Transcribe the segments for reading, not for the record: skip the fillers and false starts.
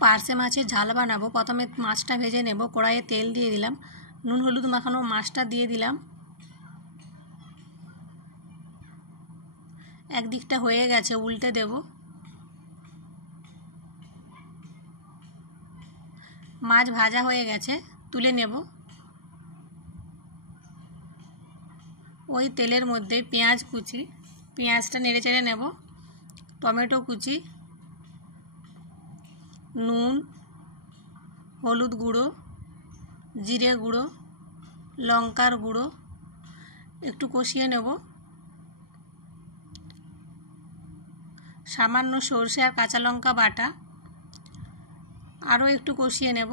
পার্শে মাছের ঝাল বানাবো। প্রথমে মাছটা ভেজে নেব। কড়াইয়ে তেল দিয়ে দিলাম, নুন হলুদ মাখানো মাছটা দিয়ে দিলাম। একদিকটা হয়ে গেছে, উল্টে দেব। মাছ ভাজা হয়ে গেছে, তুলে নেব। ওই তেলের মধ্যে পেঁয়াজ কুচি, পেঁয়াজটা নেড়ে চেড়ে নেব। টমেটো কুচি, নুন, হলুদ গুঁড়ো, জিরে গুঁড়ো, লঙ্কার গুঁড়ো একটু কষিয়ে নেব। সামান্য সরষে আর কাঁচা লঙ্কা বাটা আরও একটু কষিয়ে নেব।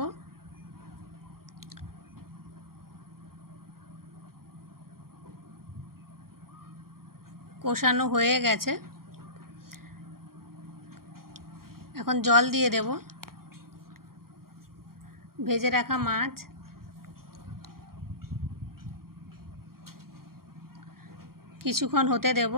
কষানো হয়ে গেছে, এখন জল দিয়ে দেব। ভেজে রাখা মাছ কিছুক্ষণ হতে দেব।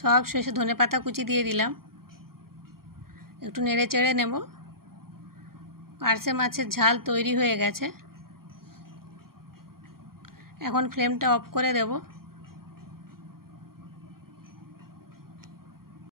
সব শেষে ধনেপাতা কুচি দিয়ে দিলাম, একটু নেড়ে চেড়ে নেব। পার্শে মাছের ঝাল তৈরি হয়ে গেছে। এখন ফ্লেমটা অফ করে দেব।